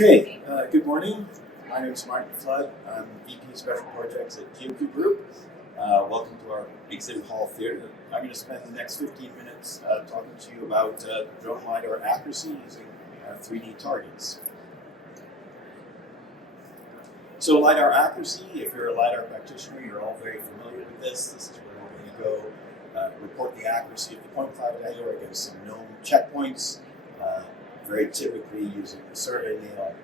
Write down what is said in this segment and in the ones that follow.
Okay, good morning. My name is Martin Flood. I'm VP Special Projects at GeoCue Group. Welcome to our exhibit hall theater. I'm going to spend the next 15 minutes talking to you about drone LiDAR accuracy using 3D targets. So LiDAR accuracy, if you're a LiDAR practitioner, you're all very familiar with this. This is where we're going to go report the accuracy of the point cloud data against some known checkpoints. Very typically using a survey nail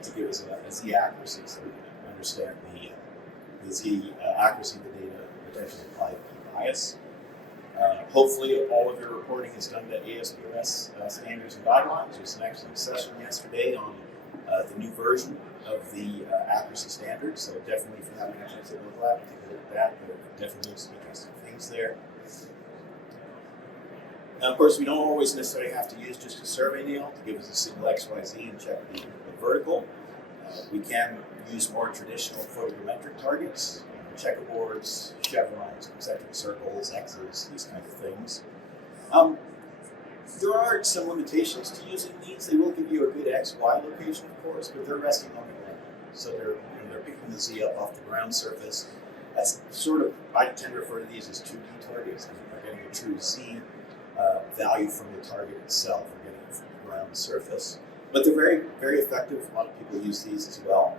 to give us a Z accuracy so we can understand the Z accuracy of the data, potentially apply the bias. Hopefully all of your reporting is done to ASPRS standards and guidelines. There's an excellent session yesterday on the new version of the accuracy standards, so definitely if you haven't had a chance to look at that, take a look at that. There are definitely some interesting things there. Now, of course, we don't always necessarily have to use just a survey nail to give us a single XYZ and check the vertical. We can use more traditional photogrammetric targets, checkerboards, chevrons, concentric circles, X's, these kinds of things. There are some limitations to using these. They will give you a good XY location, of course, but they're resting on the ground. So they're picking the Z up off the ground surface. That's sort of, I tend to refer to these as 2D targets because we're getting a true Z value from the target itself. We're getting it from the ground surface. But they're very, very effective. A lot of people use these as well.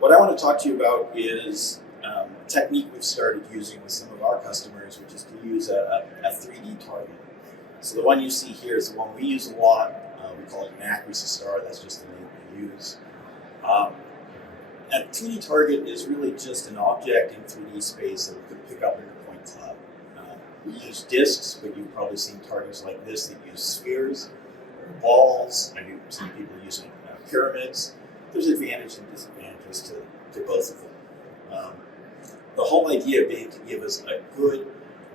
What I want to talk to you about is a technique we've started using with some of our customers, which is to use a 3D target. So the one you see here is the one we use a lot. We call it an accuracy star. That's just the name we use. A 2D target is really just an object in 3D space that we could pick up in a point cloud. We use disks, but you've probably seen targets like this that use spheres, or balls, and you've seen people using pyramids. There's advantages and disadvantages to both of them. The whole idea being to give us a good,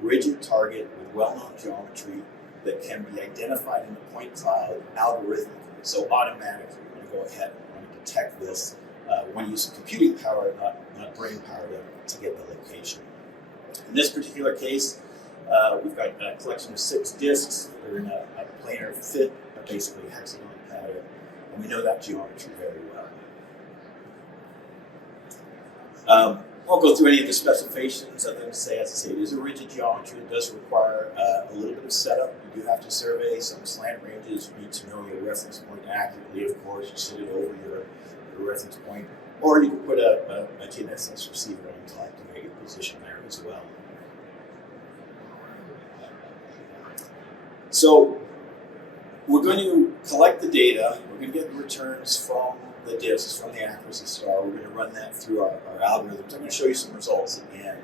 rigid target with well-known geometry that can be identified in the point cloud algorithmically. So automatically, we're going to go ahead and we're going to detect this. We want to use computing power, not brain power, to get the location. In this particular case, we've got a collection of 6 disks. They're in a planar fit, basically a hexagon pattern, and we know that geometry very well. Won't go through any of the specifications other than say, as I say, it is a rigid geometry. It does require a little bit of setup. You do have to survey some slant ranges. You need to know your reference point accurately, of course. You sit it over your reference point, or you can put a GNSS receiver on top to make your position there as well. So we're going to collect the data. We're going to get the returns from the disks, from the accuracy star. We're going to run that through our algorithms. I'm going to show you some results at the end.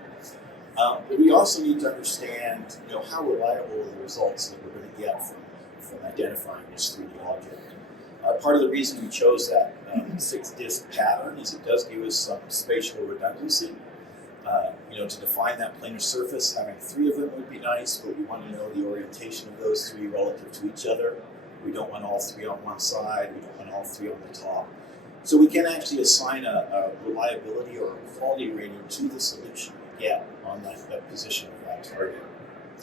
But we also need to understand, how reliable are the results that we're going to get from identifying this 3D object. Part of the reason we chose that 6-disc pattern is it does give us some spatial redundancy. To define that planar surface, having 3 of them would be nice, but we want to know the orientation of those 3 relative to each other. We don't want all 3 on one side. We don't want all 3 on the top. So we can actually assign a reliability or a quality rating to the solution we get on that position of that target.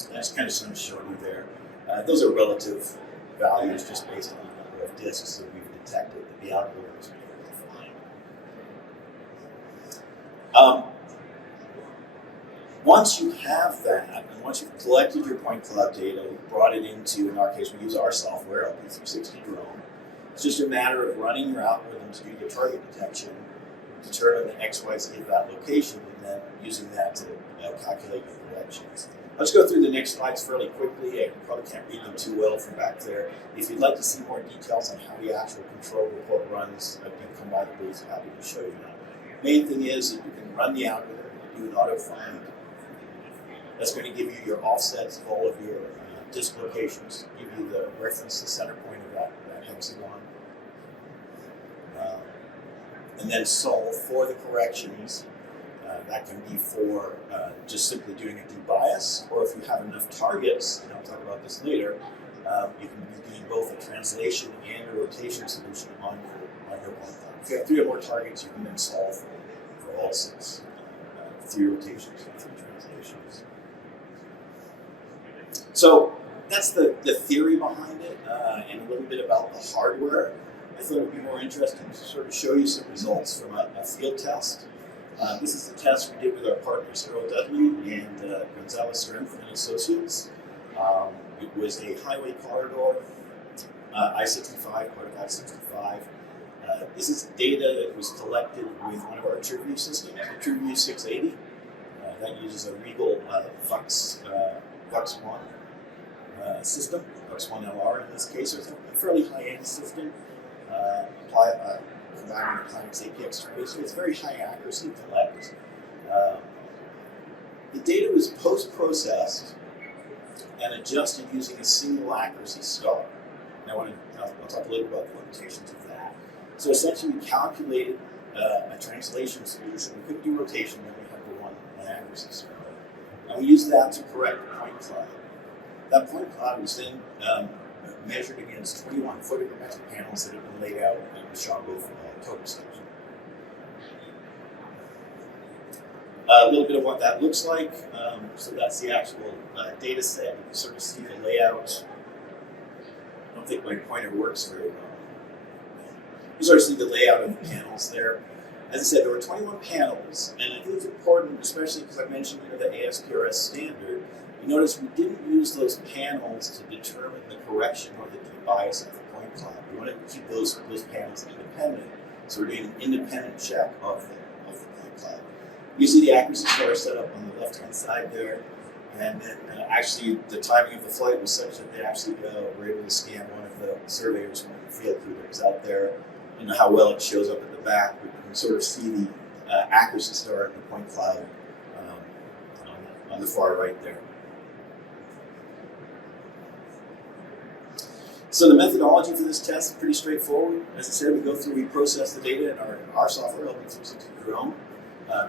And that's kind of sort of showing you there. Those are relative values just based on the number of disks that we've detected that the algorithms are able to find. Once you have that, and once you've collected your point cloud data, you've brought it into, in our case, we use our software, LP360 Drone. It's just a matter of running your algorithms to do the target detection, determine the XYZ of that location, and then using that to calculate your corrections. Let's go through the next slides fairly quickly. I probably can't read them too well from back there. If you'd like to see more details on how the actual control report runs, you can come by the booth. Happy to show you that. Main thing is that you can run the algorithm, do an auto find. That's going to give you your offsets of all of your disk locations, give you the reference, the center point of that hexagon, and then solve for the corrections. That can be for just simply doing a debias, or if you have enough targets, and I'll talk about this later, you can be doing both a translation and a rotation solution on your point cloud. If you have 3 or more targets, you can then solve for all 6, 3 rotations and 3 translations. So that's the theory behind it, and a little bit about the hardware. I thought it would be more interesting to sort of show you some results from a field test. This is the test we did with our partners Earl Dudley and Gonzalez Strength and Associates. It was a highway corridor, I-65, part of I-65. This is data that was collected with one of our TrueView systems, the TrueView 680. That uses a Regal Vux 1 system, Vux 1 LR in this case. So it's a fairly high-end system. Combining the Climax APX trace, so it's very high accuracy to collect. The data was post-processed and adjusted using a single accuracy star. Now, I'll talk a little about the limitations of that. So essentially, we calculated a translation solution. We couldn't do rotation, then we had the one accuracy star. And we used that to correct the point cloud. That point cloud was then measured against 21 photogrammetric panels that had been laid out and shot with total station. A little bit of what that looks like. So that's the actual data set. You can sort of see the layout. I don't think my pointer works very well. You sort of see the layout of the panels there. As I said, there were 21 panels, and I think it's important, especially because I mentioned the ASPRS standard. You notice we didn't use those panels to determine the correction or the debias of the point cloud. We wanted to keep those panels independent, so we're doing an independent check of the point cloud. You see the accuracy star set up on the left-hand side there, and then actually the timing of the flight was such that they actually were able to scan one of the surveyors, one of the field crew that was out there, and how well it shows up at the back. We can sort of see the accuracy star and the point cloud on the far right there. So the methodology for this test is pretty straightforward. As I said, we process the data in our software, LB360 Drone.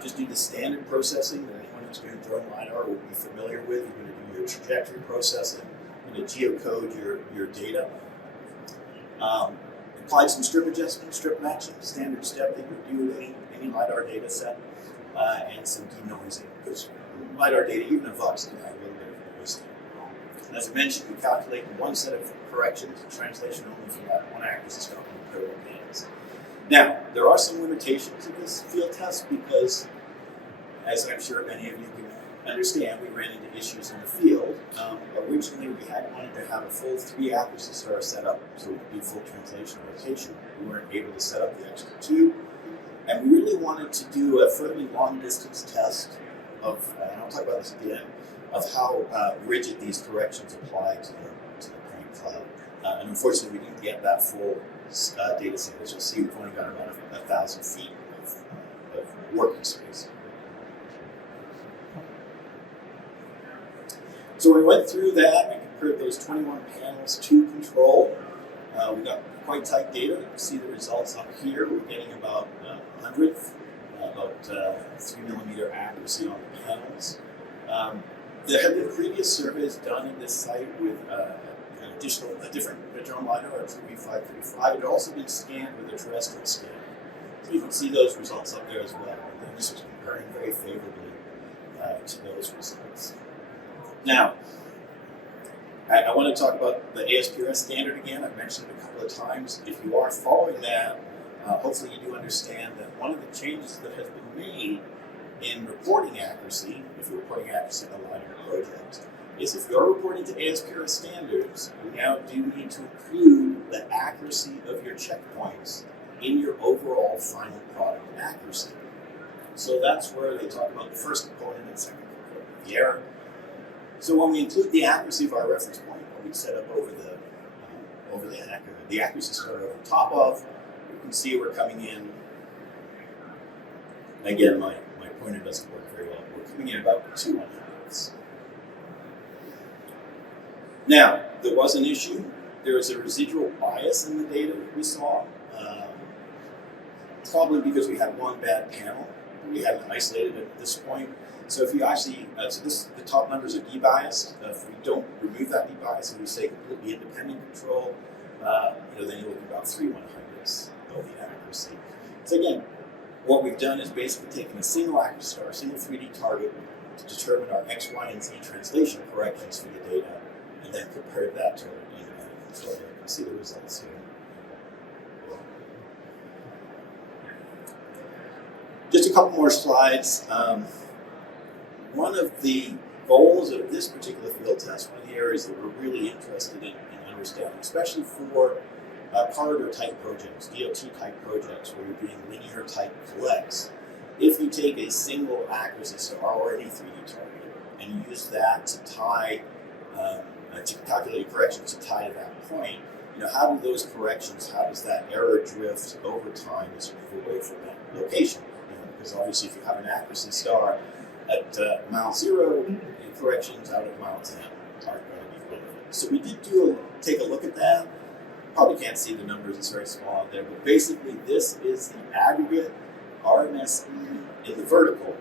Just do the standard processing that anyone who's doing drone LiDAR will be familiar with. You're going to do your trajectory processing, you're going to geocode your data. Applied some strip adjustment, strip matching, standard step that you do with any LiDAR data set, and some denoising, because LiDAR data, even a Vux, can have a little bit of noise. And as I mentioned, we calculate one set of corrections and translation only from that one accuracy star on the parallel bands. Now, there are some limitations of this field test because, as I'm sure many of you can understand, we ran into issues in the field. Originally, we had wanted to have a full 3 accuracy star set up so we could do full translation and rotation. We weren't able to set up the extra 2. And we really wanted to do a fairly long distance test of, and I'll talk about this at the end, of how rigid these corrections apply to the point cloud. And unfortunately, we didn't get that full data set. As you'll see, we've only got about 1,000 feet of working space. So we went through that, we compared those 21 panels to control. We got quite tight data. You can see the results up here. We're getting about 100th, about 3mm accuracy on the panels. There had been previous surveys done in this site with a different drone LiDAR, a TrueView 535. It had also been scanned with a terrestrial scan. So you can see those results up there as well. And this was comparing very favorably to those results. Now, I want to talk about the ASPRS standard again. I've mentioned it a couple of times. If you are following that, hopefully you do understand that one of the changes that has been made in reporting accuracy, if you're reporting accuracy in a LiDAR project, is if you're reporting to ASPRS standards, you now do need to include the accuracy of your checkpoints in your overall final product accuracy. So that's where they talk about the first component and second component of the error. So when we include the accuracy of our reference point, what we set up over the accuracy star over top of, you can see we're coming in. Again, my pointer doesn't work very well. We're coming in about 2 1/2. Now, there was an issue. There was a residual bias in the data that we saw, probably because we had one bad panel. We hadn't isolated it at this point. So if you actually, the top numbers are debiased. If we don't remove that debias and we say completely independent control, then you're looking about 3 1/100ths of the accuracy. So again, what we've done is basically taken a single accuracy star, a single 3D target to determine our X, Y, and Z translation corrections for the data, and then compared that to our independent control. You can see the results here. Just a couple more slides. One of the goals of this particular field test, one of the areas that we're really interested in understanding, especially for corridor type projects, DOT type projects, where you're doing linear type collects. If you take a single accuracy star or any 3D target and you use that to tie, to calculate corrections to tie to that point, how do those corrections, how does that error drift over time as you move away from that location? Because obviously, if you have an accuracy star at mile 0, the corrections out at mile 10 aren't going to be relevant. So we did take a look at that. Probably can't see the numbers, it's very small out there, but basically this is the aggregate RMSE in the vertical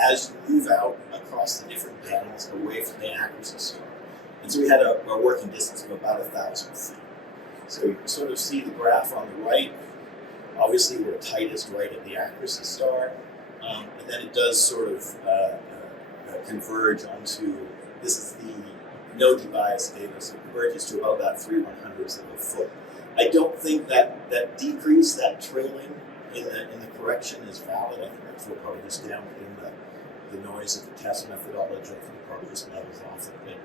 as you move out across the different panels away from the accuracy star. And so we had a working distance of about 1,000 feet. So you can sort of see the graph on the right. Obviously, we're tightest right at the accuracy star, and then it does sort of converge onto, this is the no debias data, so it converges to about that 3/100th of a foot. I don't think that decrease, that trailing in the correction is valid. I think that's probably just down in the noise of the test methodology. I think it probably just levels off a bit.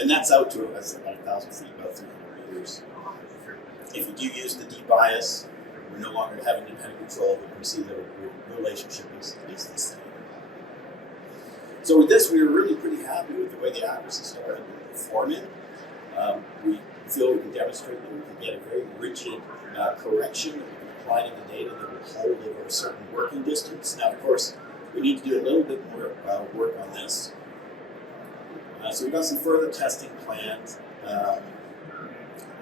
And that's out to about 1,000 feet, about 300 meters. If you do use the debias, we're no longer having independent control, but you can see the relationship is the same. So with this, we were really pretty happy with the way the accuracy star had been performing. We feel we can demonstrate that we can get a very rigid correction that we can apply to the data that will hold over a certain working distance. Now, of course, we need to do a little bit more work on this. So we've got some further testing planned.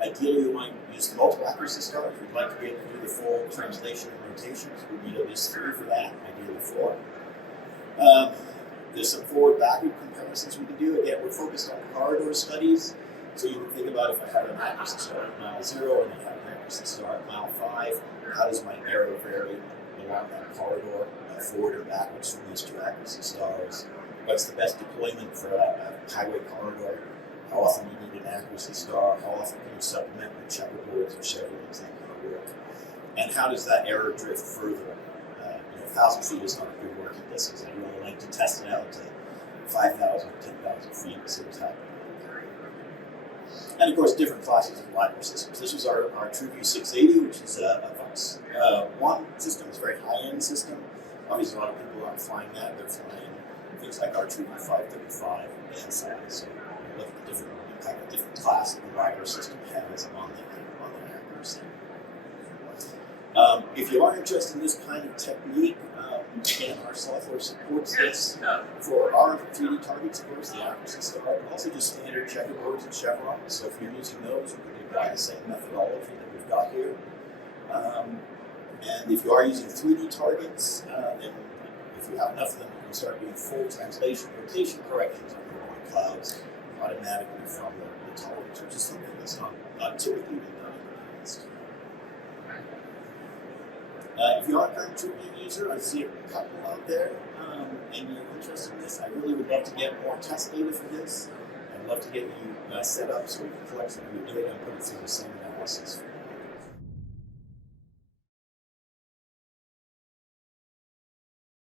Ideally, we might use multiple accuracy stars. We'd like to be able to do the full translation and rotations. We need at least 3 for that, ideally 4. There's some forward-backward comparisons we can do. Again, we're focused on corridor studies. So you can think about if I have an accuracy star at mile 0 and I have an accuracy star at mile 5, how does my error vary along that corridor, forward or backwards from these 2 accuracy stars? What's the best deployment for a highway corridor? How often do you need an accuracy star? How often can you supplement with checkerboards or chevrons, that kind of work? And how does that error drift further? 1,000 feet is not a good working distance. I really like to test it out to 5,000 or 10,000 feet and see what's happening. And of course, different classes of LiDAR systems. This was our TrueView 680, which is a Fox 1 system. It's a very high-end system. Obviously, a lot of people aren't flying that. They're flying things like our TrueView 535 and so on. So look at the different impact the different class of the LiDAR system has on the accuracy. If you are interested in this kind of technique, again, our software supports this for our 3D targets, of course, the accuracy star, but also just standard checkerboards and chevrons. So if you're using those, we can apply the same methodology that we've got here. And if you are using 3D targets, then if you have enough of them, you can start doing full translation, rotation corrections on your point clouds automatically from the targets, which is something that's not typically been done in the past. If you are a current TrueView user, I see a couple out there, and you're interested in this, I really would love to get more test data for this. I'd love to get you set up so we can collect some of your data and put it through the same analysis.